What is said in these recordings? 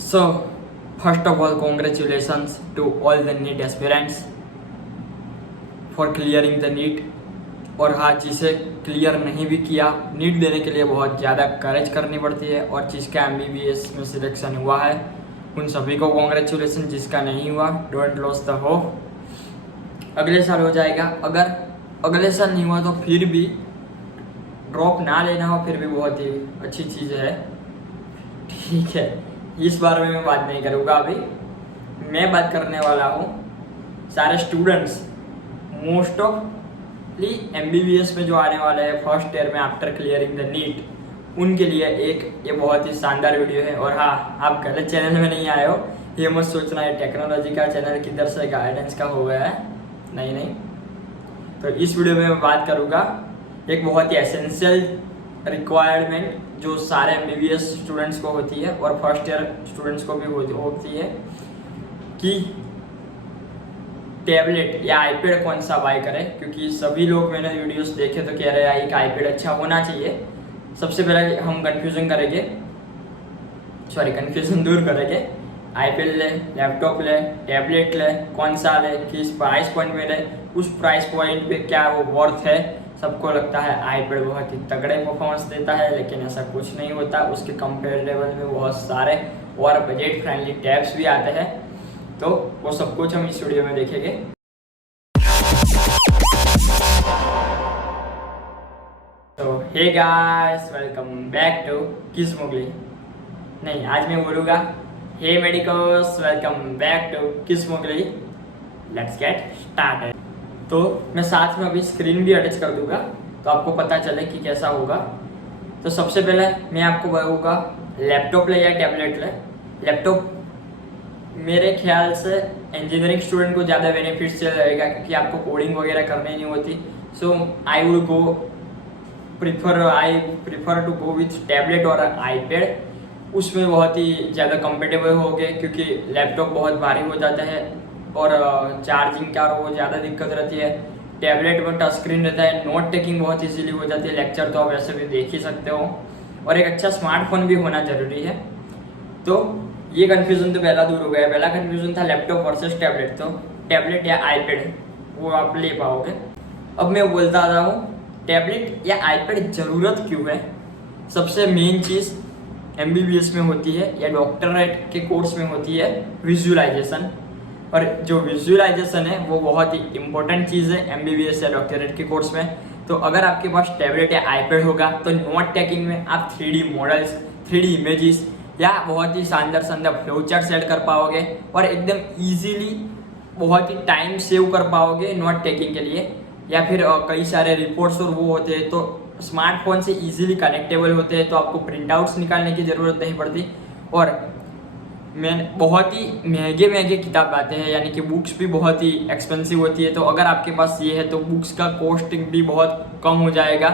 So, first of all, congratulations to all the NEET aspirants for clearing the NEET। और हाँ, जिसे clear नहीं भी किया, नीट देने के लिए बहुत ज़्यादा करेज करनी पड़ती है। और जिसका MBBS में सिलेक्शन हुआ है उन सभी को कॉन्ग्रेचुलेसन, जिसका नहीं हुआ डोंट लॉस द होप, अगले साल हो जाएगा। अगर अगले साल नहीं हुआ तो फिर भी ड्रॉप ना लेना हो, फिर भी बहुत ही अच्छी चीज़ है। ठीक है, इस बारे में मैं बात नहीं करूँगा अभी। मैं बात करने वाला हूँ सारे स्टूडेंट्स मोस्ट ऑफ MBBS में जो आने वाले हैं फर्स्ट ईयर में आफ्टर क्लियरिंग द नीट, उनके लिए ये बहुत ही शानदार वीडियो है। और हाँ, आप गलत चैनल में नहीं आए हो, ये मत सोचना है टेक्नोलॉजी का चैनल किधर से गाइडेंस का हो गया है, नहीं। तो इस वीडियो में मैं बात करूँगा एक बहुत ही एसेंशियल रिक्वायरमेंट जो सारे MBBS स्टूडेंट्स को होती है और फर्स्ट ईयर स्टूडेंट्स को भी होती है कि टैबलेट या आईपैड कौन सा बाय करें। क्योंकि सभी लोग मैंने वीडियोस देखे तो कह रहे हैं कि आईपैड अच्छा होना चाहिए। सबसे पहले हम कन्फ्यूजन दूर करेंगे। आईपैड ले, लैपटॉप ले, टैबलेट ले, कौन सा ले, किस प्राइस पॉइंट में ले, उस प्राइस पॉइंट पे क्या वो वर्थ है। सबको लगता है आईपैड बहुत ही तगड़े परफॉर्मेंस देता है, लेकिन ऐसा कुछ नहीं होता। उसके कंपेरेबल में बहुत सारे और बजट फ्रेंडली टैब्स भी आते हैं। तो वो सब कुछ हम इस वीडियो में देखेंगे। तो hey guys, welcome back to किस मुगली। नहीं, आज मैं बोलूँगा hey medicos, welcome back to किस मुगली। Let's get started. तो मैं साथ में अभी स्क्रीन भी अटैच कर दूंगा तो आपको पता चले कि कैसा होगा। तो सबसे पहले मैं आपको बोलूँगा लैपटॉप ले या टैबलेट ले। लैपटॉप मेरे ख्याल से इंजीनियरिंग स्टूडेंट को ज़्यादा बेनिफिशियल रहेगा, क्योंकि आपको कोडिंग वगैरह करनी नहीं होती। So I prefer to go with tablet और आईपैड। उसमें बहुत ही ज़्यादा कंफर्टेबल हो गए, क्योंकि लैपटॉप बहुत भारी हो जाता है और चार्जिंग का वो ज़्यादा दिक्कत रहती है। टैबलेट में टच स्क्रीन रहता है, नोट टेकिंग बहुत इजीली हो जाती है। लेक्चर तो आप ऐसे भी देख ही सकते हो। और एक अच्छा स्मार्टफोन भी होना ज़रूरी है। तो ये कन्फ्यूज़न तो पहला दूर हो गया। पहला कन्फ्यूज़न था लैपटॉप वर्सेस टैबलेट, तो टैबलेट या आईपैड वो आप ले पाओगे। अब मैं बोलता आ रहा हूँ टैबलेट या आईपैड ज़रूरत क्यों है। सबसे मेन चीज़ MBBS में होती है या डॉक्टरेट के कोर्स में होती है विजुअलाइजेशन। और जो विजुअलाइजेशन है वो बहुत ही इम्पोर्टेंट चीज़ है MBBS या डॉक्टरेट के कोर्स में। तो अगर आपके पास टैबलेट या आईपैड होगा तो नोट टेकिंग में आप 3D मॉडल्स, 3D इमेजेस या बहुत ही शानदार फ्लो चार्ट सेट कर पाओगे और एकदम इजीली बहुत ही टाइम सेव कर पाओगे नोट टेकिंग के लिए। या फिर कई सारे रिपोर्ट्स और वो होते हैं तो स्मार्टफोन से इजीली कनेक्टेबल होते हैं, तो आपको प्रिंट आउट्स निकालने की ज़रूरत नहीं पड़ती। और बहुत ही महंगे किताब आते हैं, यानी कि बुक्स भी बहुत ही एक्सपेंसिव होती है। तो अगर आपके पास ये है तो बुक्स का कॉस्टिंग भी बहुत कम हो जाएगा,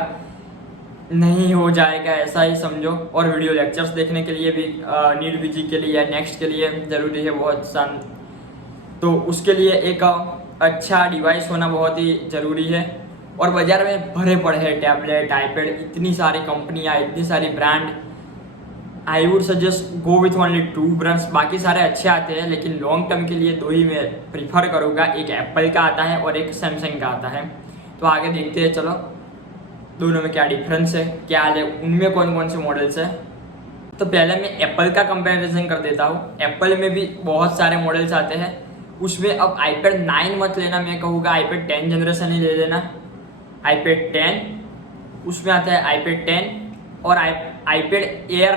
नहीं हो जाएगा ऐसा ही समझो। और वीडियो लेक्चर्स देखने के लिए भी नीट PG के लिए या नेक्स्ट के लिए ज़रूरी है बहुत शान। तो उसके लिए एक अच्छा डिवाइस होना बहुत ही ज़रूरी है। और बाज़ार में भरे पड़े हैं टैबलेट, आईपैड, इतनी सारी कंपनियाँ, इतनी सारी brand. I would suggest go with only 2 brands. बाकी सारे अच्छे आते हैं, लेकिन लॉन्ग टर्म के लिए 2 ही मैं प्रीफर करूँगा। एक एप्पल का आता है और एक सैमसंग का आता है। तो आगे देखते हैं, चलो दोनों में क्या डिफरेंस है, क्या है, उनमें कौन कौन से मॉडल्स है। तो पहले मैं एप्पल का कंपैरिजन कर देता हूँ। एप्पल में भी बहुत सारे मॉडल्स आते हैं। उसमें अब iPad 9 मत लेना, मैं कहूँगा iPad 10 जनरेशन ही ले लेना। iPad 10 उसमें आता है iPad 10 और iPad Air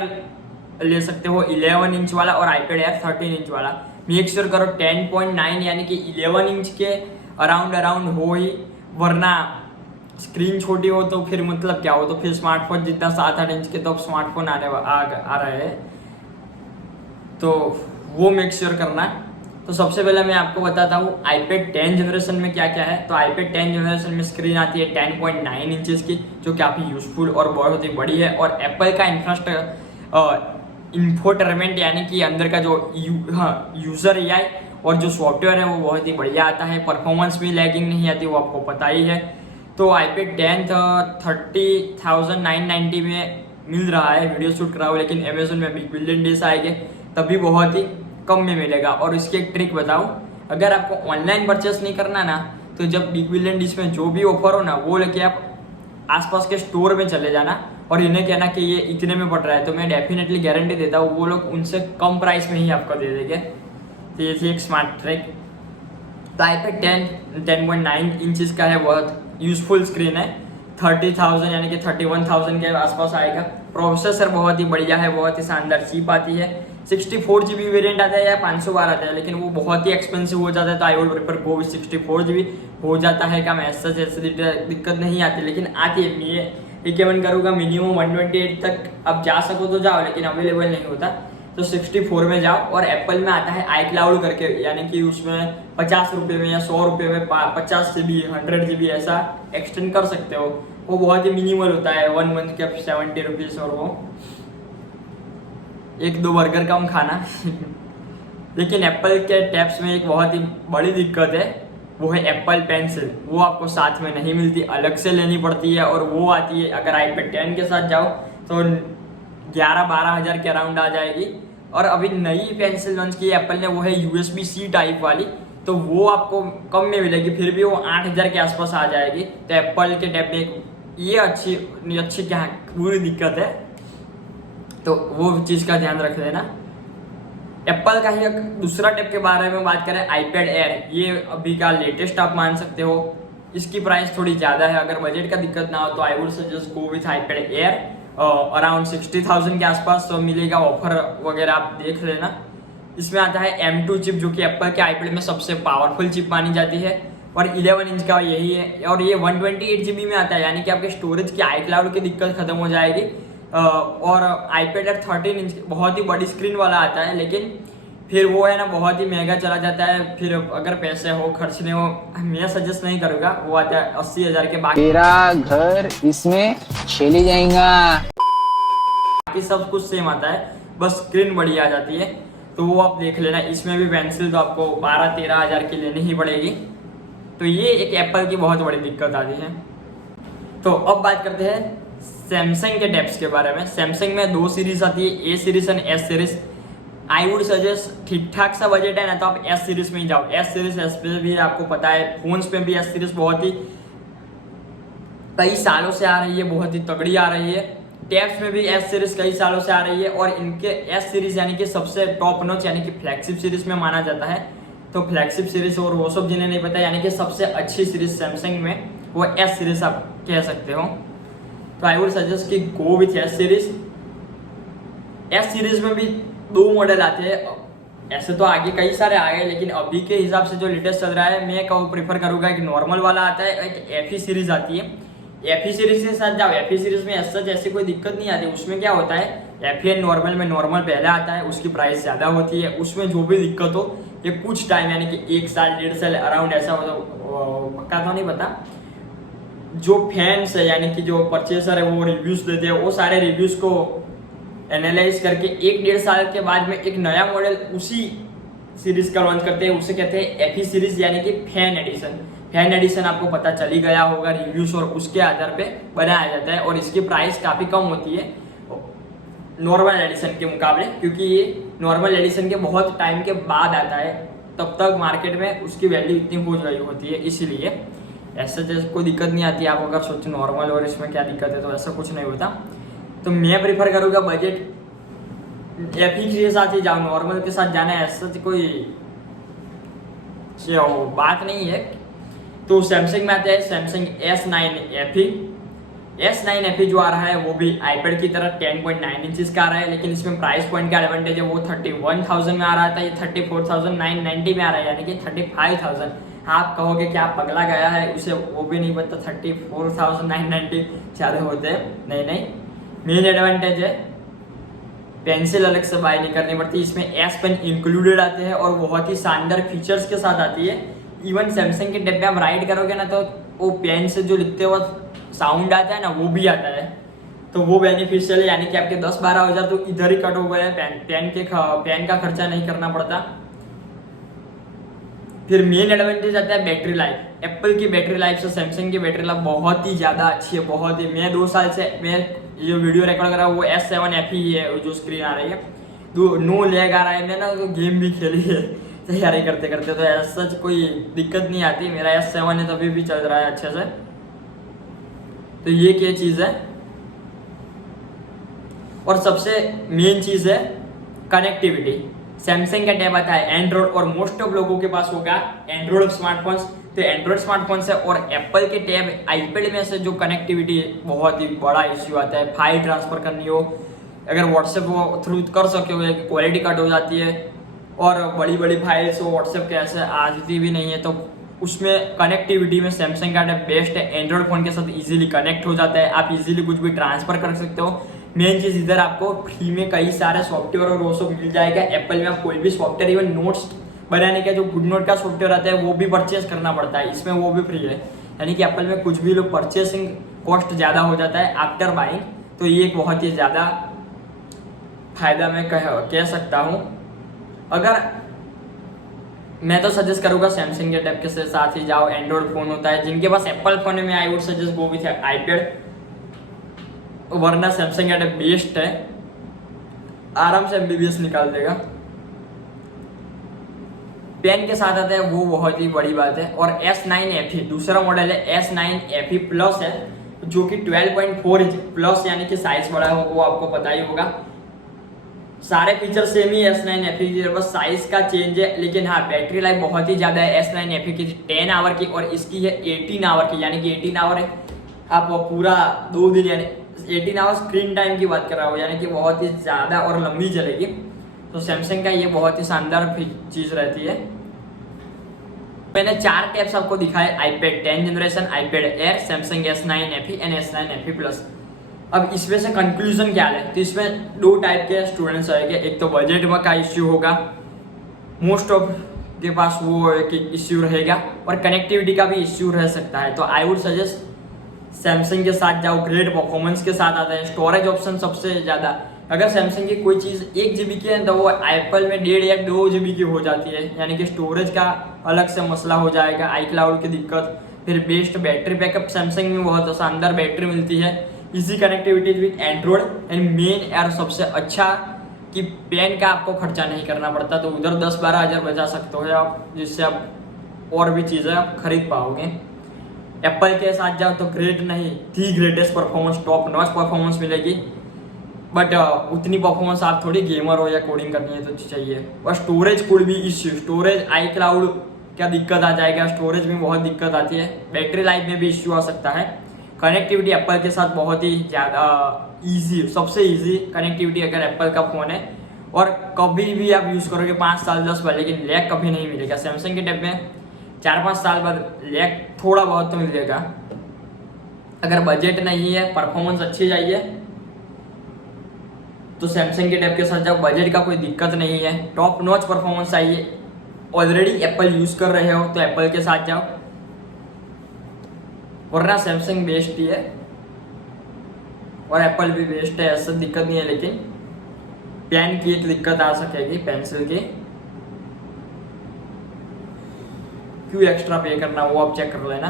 ले सकते हो 11 इंच वाला और iPad Air 13 इंच वाला। मेक श्योर करो 10.9 यानी कि 11 इंच के अराउंड हो ही, वरना स्क्रीन छोटी हो तो फिर मतलब क्या हो, तो फिर स्मार्टफोन जितना 7-8 इंच के तो अब स्मार्टफोन आ रहे हैं, तो वो मेक श्योर करना। तो सबसे पहले मैं आपको बताता हूँ iPad 10 जनरेशन में क्या क्या है। तो iPad 10 जनरेशन में स्क्रीन आती है 10.9 इंचेस की, जो काफ़ी यूजफुल और बहुत ही बड़ी है। और एप्पल का इंफोटेनमेंट यानी कि अंदर का जो यूज़र AI और जो सॉफ्टवेयर है वो बहुत ही बढ़िया आता है। परफॉर्मेंस भी लैगिंग नहीं आती, वो आपको पता ही है। तो iPad 10 30,990 में मिल रहा है, वीडियो शूट करा हुआ, लेकिन अमेजोन में बिग बिलियन डेज आएंगे तभी बहुत ही कम में मिलेगा। और इसकी एक ट्रिक बताऊँ, अगर आपको ऑनलाइन परचेस नहीं करना ना, तो जब बिग बिलियन डील्स में जो भी ऑफर हो ना, वो लेके आप आसपास के स्टोर में चले जाना और इन्हें कहना कि ये इतने में पड़ रहा है, तो मैं डेफिनेटली गारंटी देता हूँ वो लोग उनसे कम प्राइस में ही आपको दे देंगे। तो ये थी एक स्मार्ट ट्रिक। तो iPad 10.9 इंचज़ का है, बहुत यूजफुल स्क्रीन है। 30,000 यानी कि 31,000 के आसपास आएगा। प्रोसेसर बहुत ही बढ़िया है, बहुत ही शानदार चिप आती है। 64 GB वेरियंट आता है या 512 आता है, लेकिन वो बहुत ही एक्सपेंसिव हो जाता है, तो I would prefer go with 64 GB। हो जाता है कम, ऐसा दिक्कत नहीं आती, लेकिन आती है। मैं रिकमेंड करूँगा मिनिमम 128 तक आप जा सको तो जाओ, लेकिन अवेलेबल नहीं होता तो 64 में जाओ। और एप्पल में आता है iCloud करके, यानी कि उसमें 50 रुपये में या 100 रुपये में 50 GB 100 GB ऐसा एक्सटेंड कर सकते हो। वो बहुत ही मिनिमल होता है, 1 मंथ के 70 रुपीज़, और वो 1-2 बर्गर कम खाना। लेकिन एप्पल के टैब्स में एक बहुत ही बड़ी दिक्कत है, वो है एप्पल पेंसिल। वो आपको साथ में नहीं मिलती, अलग से लेनी पड़ती है, और वो आती है अगर iPad 10 के साथ जाओ तो 11-12 हज़ार के अराउंड आ जाएगी। और अभी नई पेंसिल लॉन्च की है एप्पल ने, वो है USB-C टाइप वाली, तो वो आपको कम में मिलेगी, फिर भी वो 8,000 के आसपास आ जाएगी। तो एप्पल के टैब में ये अच्छी क्या पूरी दिक्कत है, तो वो चीज़ का ध्यान रख लेना। एप्पल का ही एक दूसरा टैब के बारे में बात करें, iPad Air, ये अभी का लेटेस्ट आप मान सकते हो। इसकी प्राइस थोड़ी ज़्यादा है, अगर बजट का दिक्कत ना हो तो I would suggest go with iPad Air। Around 60,000 के आसपास तो मिलेगा, ऑफर वगैरह आप देख लेना। इसमें आता है M2 चिप, जो कि एप्पल के iPad में सबसे पावरफुल चिप मानी जाती है, और 11 इंच का यही है। और ये 128 GB में आता है, यानी कि आपके स्टोरेज की iCloud की दिक्कत खत्म हो जाएगी। और iPad Air 13 इंच बहुत ही बड़ी स्क्रीन वाला आता है, लेकिन फिर वो है ना बहुत ही महंगा चला जाता है। फिर अगर पैसे हो खर्चने हो, मैं सजेस्ट नहीं करूँगा। वो आता है 80,000 के। तेरा घर इसमें चली जाएगा। बाकी सब कुछ सेम आता है, बस स्क्रीन बड़ी आ जाती है, तो वो आप देख लेना। इसमें भी पेंसिल तो आपको 12-13 हज़ार की लेनी ही पड़ेगी। तो ये एक एप्पल की बहुत बड़ी दिक्कत आती है। तो अब बात करते हैं सैमसंग के टैब्स के बारे में। सैमसंग में 2 सीरीज आती है, A series and S series. I would suggest ठीक ठाक सा बजट है ना, तो आप S सीरीज में ही जाओ। S सीरीज S पे भी आपको पता है, फोन्स पे भी S सीरीज बहुत ही कई सालों से आ रही है, बहुत ही तगड़ी आ रही है। टैब्स में भी S सीरीज कई सालों से आ रही है, और इनके S सीरीज यानी कि सबसे टॉप नॉच यानी कि फ्लैगशिप सीरीज में माना जाता है। तो फ्लैगशिप सीरीज, और वो सब जिन्हें नहीं पता, यानी कि सबसे अच्छी सीरीज सैमसंग में वो S सीरीज आप कह सकते हो। तो आई वुड सजेस्ट कि go with S series. S series में भी 2 मॉडल आते हैं, ऐसे तो आगे कई सारे आ गए, लेकिन अभी के हिसाब से जो लेटेस्ट चल रहा है, मैं प्रीफर करूँगा। एक नॉर्मल वाला आता है, एक FE सीरीज आती है। FE सीरीज के साथ जाओ। FE सीरीज में ऐसी कोई दिक्कत नहीं आती। उसमें क्या होता है, FE नॉर्मल में नॉर्मल पहले आता है, उसकी प्राइस ज़्यादा होती है। उसमें जो भी दिक्कत हो, ये कुछ टाइम यानी कि 1 साल 1.5 साल अराउंड ऐसा हो, पक्का तो नहीं पता, जो फैंस है यानी कि जो परचेसर है वो रिव्यूज़ देते हैं, वो सारे रिव्यूज़ को एनालाइज करके 1-1.5 साल के बाद में एक नया मॉडल उसी सीरीज का लॉन्च करते हैं। उसे कहते हैं FE सीरीज, यानी कि फैन एडिशन। फैन एडिशन आपको पता चल ही गया होगा, रिव्यूज और उसके आधार पे बनाया जाता है, और इसकी प्राइस काफ़ी कम होती है नॉर्मल एडिशन के मुकाबले, क्योंकि ये नॉर्मल एडिशन के बहुत टाइम के बाद आता है, तब तक मार्केट में उसकी वैल्यू इतनी हो गई होती है। इसीलिए ऐसा जैसे कोई दिक्कत नहीं आती। आप अगर सोचो नॉर्मल और इसमें क्या दिक्कत है, तो ऐसा कुछ नहीं होता। तो मैं प्रीफर करूँगा बजट FE के साथ ही जाओ, नॉर्मल के साथ जाना ऐसा कोई बात नहीं है। तो सैमसंग में आता है Samsung S9 FE। S9 FE जो आ रहा है वो भी iPad की तरह 10.9 इंचज़ का आ रहा है, लेकिन इसमें प्राइस पॉइंट का एडवांटेज है, वो 31,000 में आ रहा था, ये 34,990 में आ रहा है, यानी कि 35,000। आप कहोगे कि आप पगला गया है, उसे वो भी नहीं पता 34,990 ज़्यादा होते हैं। नहीं, मेन एडवांटेज है पेंसिल अलग से बाय नहीं करनी पड़ती। इसमें S पेन इंक्लूडेड आते हैं, और बहुत ही शानदार फीचर्स के साथ आती है। इवन सैमसंग के डब्बे आप राइड करोगे ना, तो वो पेन से जो लिखते वक्त साउंड आता है ना, वो भी आता है, तो वो बेनिफिशियल है। यानी कि आपके 10-12 हज़ार तो इधर ही कट हो गए हैं, पेन का खर्चा नहीं करना पड़ता। फिर मेन एडवांटेज आता है बैटरी लाइफ। एप्पल की बैटरी लाइफ से सैमसंग की बैटरी लाइफ बहुत ही ज़्यादा अच्छी है, बहुत ही। मैं 2 साल से मैं जो वीडियो रिकॉर्ड कर रहा हूँ वो S7 FE ही है, जो स्क्रीन आ रही है। नो लैग आ रहा है, मैंने तो गेम भी खेली है तैयारी करते करते, तो ऐसा कोई दिक्कत नहीं आती। मेरा S7 है तभी भी चल रहा है अच्छे से। तो ये क्या चीज़ है, और सबसे मेन चीज़ है कनेक्टिविटी। सैमसंग का टैब आता है एंड्रॉइड, और मोस्ट ऑफ लोगों के पास होगा एंड्रॉइड स्मार्टफोन्स, तो एंड्रॉइड स्मार्टफोन्स है। और एप्पल के टैब आईपैड में से जो कनेक्टिविटी बहुत ही बड़ा इश्यू आता है, फाइल ट्रांसफर करनी हो, अगर व्हाट्सएप थ्रू कर सके हो, क्वालिटी कट हो जाती है, और बड़ी बड़ी फाइल्स हो व्हाट्सएप के ऐसे आती भी नहीं है, तो उसमें कनेक्टिविटी में सैमसंग का टैब बेस्ट है। एंड्रॉइड फ़ोन के साथ इजीली कनेक्ट हो जाता है, आप इजीली कुछ भी ट्रांसफर कर सकते हो। मेन चीज़ इधर आपको फ्री में कई सारे सॉफ्टवेयर और वो सब मिल जाएगा। एप्पल में आप कोई भी सॉफ्टवेयर, इवन नोट्स बनाने का जो गुड नोट का सॉफ्टवेयर आता है वो भी परचेज करना पड़ता है, इसमें वो भी फ्री है। यानी कि एप्पल में कुछ भी लोग परचेसिंग कॉस्ट ज़्यादा हो जाता है आफ्टर बाइंग, तो ये एक बहुत ही ज़्यादा फायदा मैं कह सकता हूँ। अगर मैं तो सजेस्ट करूँगा सैमसंग के टैब के साथ ही जाओ। एंड्रॉइड फ़ोन होता है, जिनके पास एप्पल फ़ोन है, मैं I would suggest go with iPad, वरना सैमसंग का टैब बेस्ट है, आराम से MBBS निकाल देगा। पेन के साथ आता है वो बहुत ही बड़ी बात है। और S9 FE दूसरा मॉडल है, S9 FE प्लस है, जो कि 12.4 इंच प्लस, यानी कि साइज बड़ा हो, वो आपको पता ही होगा। सारे फीचर सेम ही S9 FE की, बस साइज का चेंज है। लेकिन हाँ, बैटरी लाइफ बहुत ही ज़्यादा है S9 FE की 10 आवर की, और इसकी है 18 आवर की, यानी कि 18 आवर है आप पूरा 2 दिन, यानी 18 आवर स्क्रीन टाइम की बात कर रहा हूँ, यानी कि बहुत ही ज़्यादा और लंबी चलेगी। तो सैमसंग का ये बहुत ही शानदार चीज़ रहती है। मैंने 4 टैब्स आपको दिखाए, iPad 10 generation, iPad air, Samsung S9 FE and S9 FE plus. अब इसमें से कंक्लूजन क्या है, तो इसमें 2 टाइप के स्टूडेंट्स आएंगे। एक तो बजट में का इश्यू होगा, मोस्ट ऑफ के पास वो एक इश्यू रहेगा, और कनेक्टिविटी का भी इश्यू रह सकता है। तो आई वुड सजेस्ट सैमसंग के साथ जाओ, ग्रेट परफॉर्मेंस के साथ आता है। स्टोरेज ऑप्शन सबसे ज़्यादा, अगर सैमसंग की कोई चीज़ 1 GB की है तो वो एप्पल में 1.5 या 2 GB की हो जाती है, यानी कि स्टोरेज का अलग से मसला हो जाएगा, iCloud की दिक्कत। फिर बेस्ट बैटरी बैकअप, सैमसंग में बहुत शानदार बैटरी मिलती है, easy connectivity with Android, and main यार सबसे अच्छा कि पेन का आपको खर्चा नहीं करना पड़ता, तो उधर 10-12 हज़ार बचा सकते हो आप, जिससे आप और भी चीज़ें आप खरीद पाओगे। एप्पल के साथ जाओ तो ग्रेट नहीं, the greatest performance, top notch performance मिलेगी, बट उतनी परफॉर्मेंस आप थोड़ी गेमर हो या कोडिंग करनी है तो चाहिए। और स्टोरेज कोई भी इश्यू, स्टोरेज iCloud क्या दिक्कत आ जाएगा, स्टोरेज में बहुत दिक्कत आती है, बैटरी लाइफ में भी इश्यू आ सकता है। कनेक्टिविटी एप्पल के साथ बहुत ही ज़्यादा ईजी, सबसे ईजी कनेक्टिविटी अगर एप्पल का फ़ोन है, और कभी भी आप यूज़ करोगे 5 साल 10 बार, लेकिन लैग कभी नहीं मिलेगा। सैमसंग के टैब में 4-5 साल बाद लैग थोड़ा बहुत तो मिलेगा। अगर बजट नहीं है, परफॉर्मेंस अच्छी चाहिए, तो सैमसंग के टैब के साथ जाओ, बजट का कोई दिक्कत नहीं है, टॉप नॉच परफॉर्मेंस चाहिए, ऑलरेडी एप्पल यूज़ कर रहे हो तो एप्पल के साथ जाओ, वरना सैमसंग बेस्ट ही है और एप्पल भी बेस्ट है, ऐसा दिक्कत नहीं है। लेकिन पेन की एक दिक्कत आ सकेगी, पेंसिल की, क्यों एक्स्ट्रा पे करना वो आप चेक कर लेना।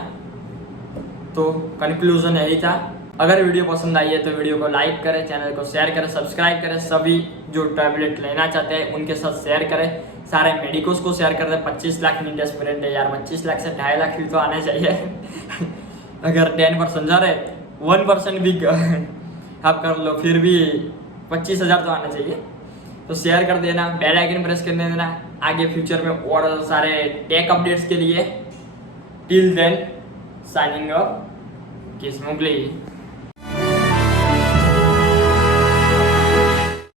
तो कंक्लूजन यही था। अगर वीडियो पसंद आई है तो वीडियो को लाइक करें, चैनल को शेयर करें, सब्सक्राइब करें, सभी जो टैबलेट लेना चाहते हैं उनके साथ शेयर करें, सारे मेडिकोस को शेयर कर दें। 25 लाख नहीं डेस्परेंट है यार, 25 लाख से 2.5 लाख भी तो आने चाहिए अगर 10% जा रहे 1% भी आप कर लो, फिर भी 25,000 तो आना चाहिए। तो शेयर कर देना, बेल आइकन प्रेस कर देना आगे फ्यूचर में और सारे टेक अपडेट्स के लिए। टिल देन साइनिंग ऑफ, किस मुगली।